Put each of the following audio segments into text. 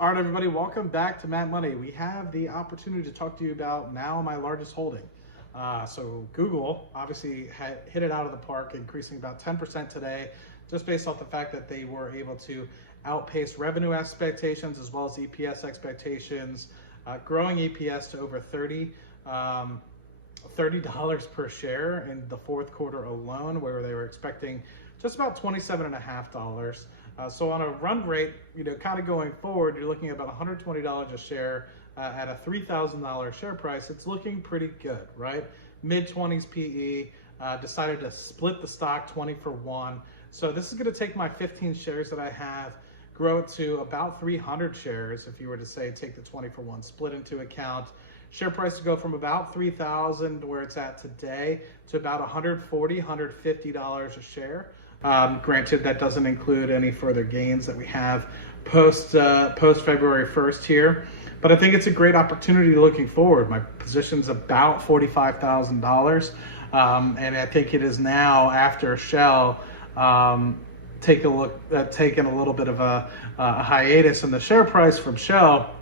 All right, everybody, welcome back to Matt Money. We have the opportunity to talk to you about now my largest holding. So Google obviously hit it out of the park, increasing about 10% today, just based off the fact that they were able to outpace revenue expectations as well as EPS expectations, growing EPS to over $30 per share in the fourth quarter alone, where they were expecting just about $27.50. So on a run rate, kind of going forward, you're looking at about $120 a share at a $3,000 share price. It's looking pretty good, right? Mid-20s PE, decided to split the stock 20 for 1. So this is going to take my 15 shares that I have, grow it to about 300 shares if you were to say take the 20 for 1 split into account. Share price to go from about 3,000 where it's at today to about $140, $150 a share. Granted, that doesn't include any further gains that we have post February 1st here, but I think it's a great opportunity looking forward. My position's about $45,000, and I think it is now after Shell taking a little bit of a hiatus in the share price from Shell.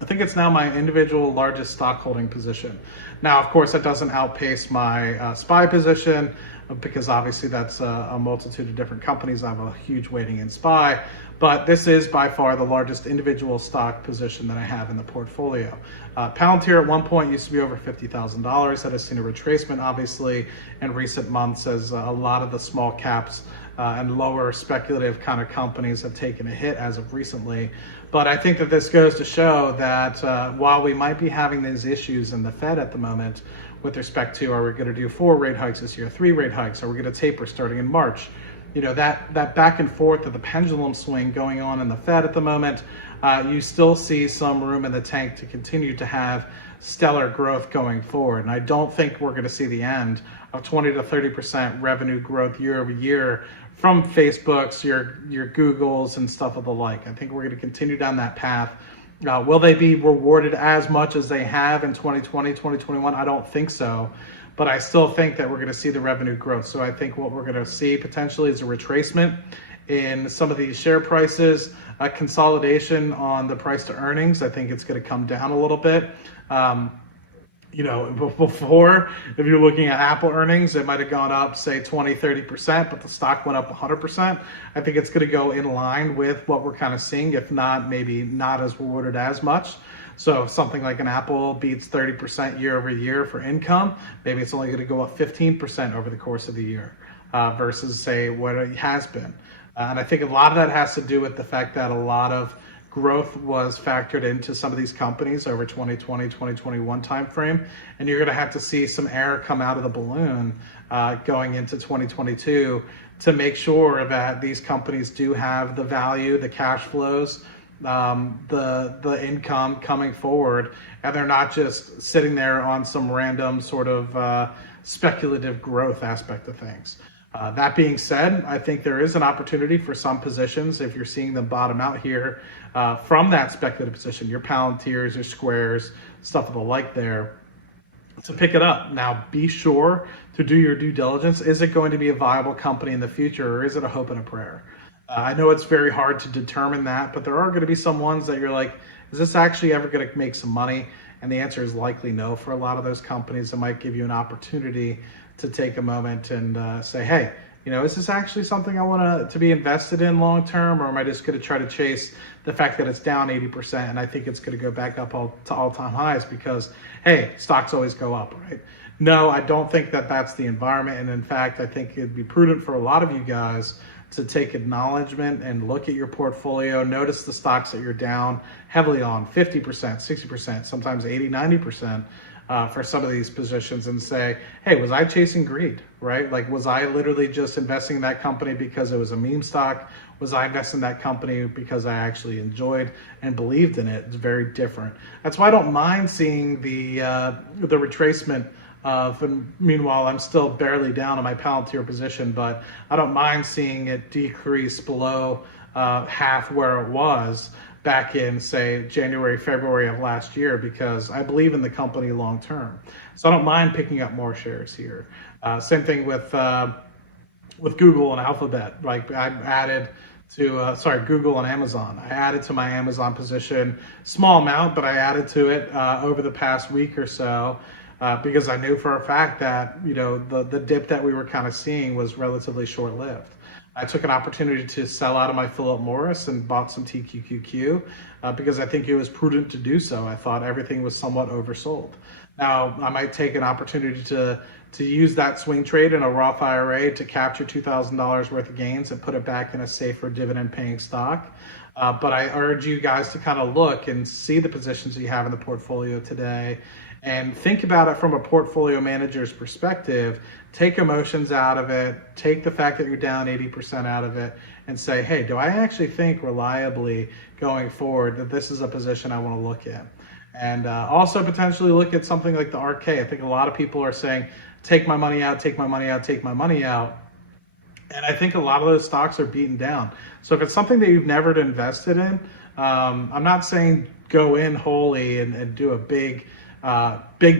I think it's now my individual largest stock holding position. Now, of course, that doesn't outpace my SPY position, because obviously that's a multitude of different companies. I have a huge weighting in SPY, but this is by far the largest individual stock position that I have in the portfolio. Palantir at one point used to be over $50,000. That has seen a retracement, obviously, in recent months as a lot of the small caps and lower speculative kind of companies have taken a hit as of recently. But I think that this goes to show that while we might be having these issues in the Fed at the moment with respect to, are we going to do 4 rate hikes this year, 3 rate hikes, are we going to taper starting in March? That back and forth of the pendulum swing going on in the Fed at the moment, you still see some room in the tank to continue to have stellar growth going forward. And I don't think we're going to see the end of 20 to 30% revenue growth year over year from Facebooks, your Googles and stuff of the like. I think we're going to continue down that path. Will they be rewarded as much as they have in 2020, 2021? I don't think so, but I still think that we're going to see the revenue growth. So I think what we're going to see potentially is a retracement in some of these share prices, a consolidation on the price to earnings. I think it's going to come down a little bit. Before, if you're looking at Apple earnings, it might have gone up, say 20, 30%, but the stock went up 100%. I think it's going to go in line with what we're kind of seeing, if not, maybe not as rewarded as much. So if something like an Apple beats 30% year over year for income, maybe it's only going to go up 15% over the course of the year versus, say, what it has been. And I think a lot of that has to do with the fact that a lot of growth was factored into some of these companies over 2020, 2021 timeframe, and you're going to have to see some air come out of the balloon going into 2022 to make sure that these companies do have the value, the cash flows, the income coming forward, and they're not just sitting there on some random sort of speculative growth aspect of things. That being said, I think there is an opportunity for some positions, if you're seeing them bottom out here from that speculative position, your Palantirs, your Squares, stuff of the like there, to pick it up. Now, be sure to do your due diligence. Is it going to be a viable company in the future, or is it a hope and a prayer? I know it's very hard to determine that, but there are going to be some ones that you're like, is this actually ever going to make some money? And the answer is likely no for a lot of those companies. That might give you an opportunity to take a moment and say, hey, is this actually something I want to be invested in long term, or am I just going to try to chase the fact that it's down 80% and I think it's going to go back up to all-time highs because, hey, stocks always go up, right? No, I don't think that that's the environment. And in fact, I think it'd be prudent for a lot of you guys to take acknowledgement and look at your portfolio, notice the stocks that you're down heavily on, 50%, 60%, sometimes 80, 90%. For some of these positions, and say, hey, was I chasing greed, right? Like, was I literally just investing in that company because it was a meme stock? Was I investing in that company because I actually enjoyed and believed in it? It's very different. That's why I don't mind seeing the retracement of, and meanwhile, I'm still barely down on my Palantir position, but I don't mind seeing it decrease below half where it was back in, say, January, February of last year, because I believe in the company long term. So I don't mind picking up more shares here. Same thing with Google and Alphabet. Like, I added Google and Amazon. I added to my Amazon position, small amount, but I added to it over the past week or so because I knew for a fact that the dip that we were kind of seeing was relatively short-lived. I took an opportunity to sell out of my Philip Morris and bought some TQQQ because I think it was prudent to do so. I thought everything was somewhat oversold. Now, I might take an opportunity to use that swing trade in a Roth IRA to capture $2,000 worth of gains and put it back in a safer dividend paying stock. But I urge you guys to kind of look and see the positions you have in the portfolio today and think about it from a portfolio manager's perspective. Take emotions out of it, take the fact that you're down 80% out of it, and say, hey, do I actually think reliably going forward that this is a position I want to look at? And also potentially look at something like the RK. I think a lot of people are saying, take my money out, take my money out, take my money out. And I think a lot of those stocks are beaten down. So if it's something that you've never invested in, I'm not saying go in wholly and do a big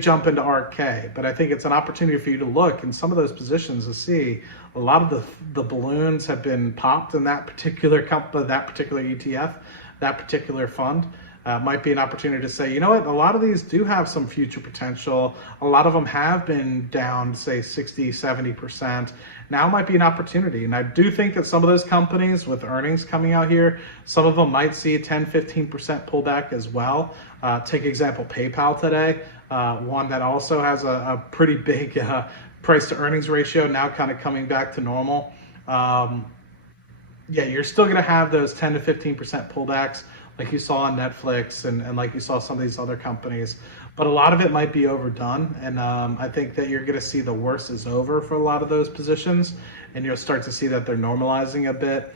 jump into RK, but I think it's an opportunity for you to look in some of those positions to see a lot of the balloons have been popped in that particular company, that particular ETF, that particular fund. Might be an opportunity to say, you know what, a lot of these do have some future potential. A lot of them have been down, say 60, 70%. Now might be an opportunity. And I do think that some of those companies with earnings coming out here, some of them might see a 10, 15% pullback as well. Take example, PayPal today, one that also has a pretty big price to earnings ratio, now kind of coming back to normal. Yeah, you're still going to have those 10 to 15% pullbacks like you saw on Netflix and like you saw some of these other companies. But a lot of it might be overdone. And I think that you're going to see the worst is over for a lot of those positions. And you'll start to see that they're normalizing a bit.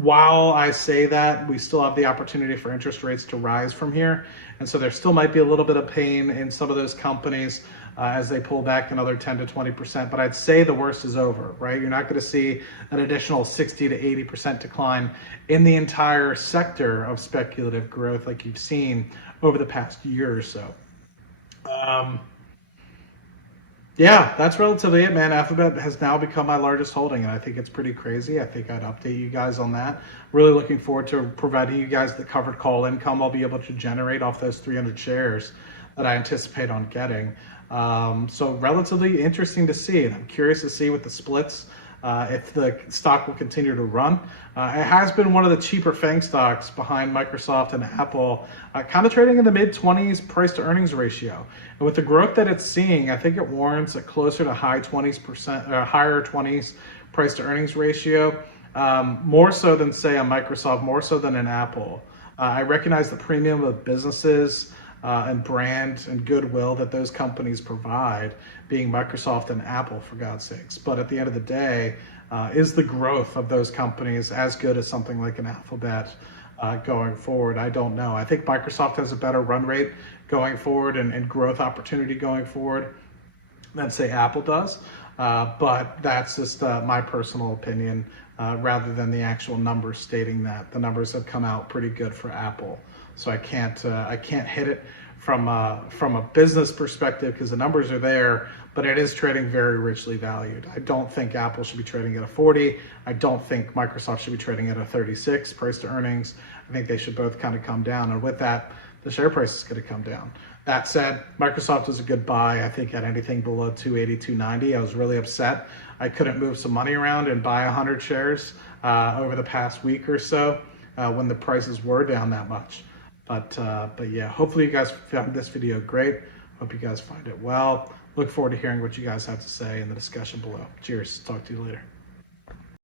While I say that, we still have the opportunity for interest rates to rise from here. And so there still might be a little bit of pain in some of those companies as they pull back another 10 to 20%. But I'd say the worst is over, right? You're not going to see an additional 60 to 80% decline in the entire sector of speculative growth like you've seen over the past year or so. Yeah, that's relatively it, man. Alphabet has now become my largest holding, and I think it's pretty crazy. I think I'd update you guys on that. Really looking forward to providing you guys the covered call income I'll be able to generate off those 300 shares that I anticipate on getting. So relatively interesting to see, and I'm curious to see what the splits, if the stock will continue to run. It has been one of the cheaper FANG stocks behind Microsoft and Apple, kind of trading in the mid-20s price to earnings ratio. And with the growth that it's seeing, I think it warrants a closer to high 20%, or higher 20s price to earnings ratio, more so than say a Microsoft, more so than an Apple. I recognize the premium of businesses and brand and goodwill that those companies provide, being Microsoft and Apple, for God's sakes. But at the end of the day, is the growth of those companies as good as something like an Alphabet going forward? I don't know. I think Microsoft has a better run rate going forward and growth opportunity going forward than say Apple does. But that's just my personal opinion rather than the actual numbers stating that. The numbers have come out pretty good for Apple. So I can't hit it from a business perspective because the numbers are there, but it is trading very richly valued. I don't think Apple should be trading at a 40. I don't think Microsoft should be trading at a 36 price to earnings. I think they should both kind of come down, and with that, the share price is going to come down. That said, Microsoft is a good buy. I think at anything below 280, 290, I was really upset I couldn't move some money around and buy 100 shares over the past week or so when the prices were down that much. But yeah, hopefully you guys found this video great. Hope you guys find it well. Look forward to hearing what you guys have to say in the discussion below. Cheers. Talk to you later.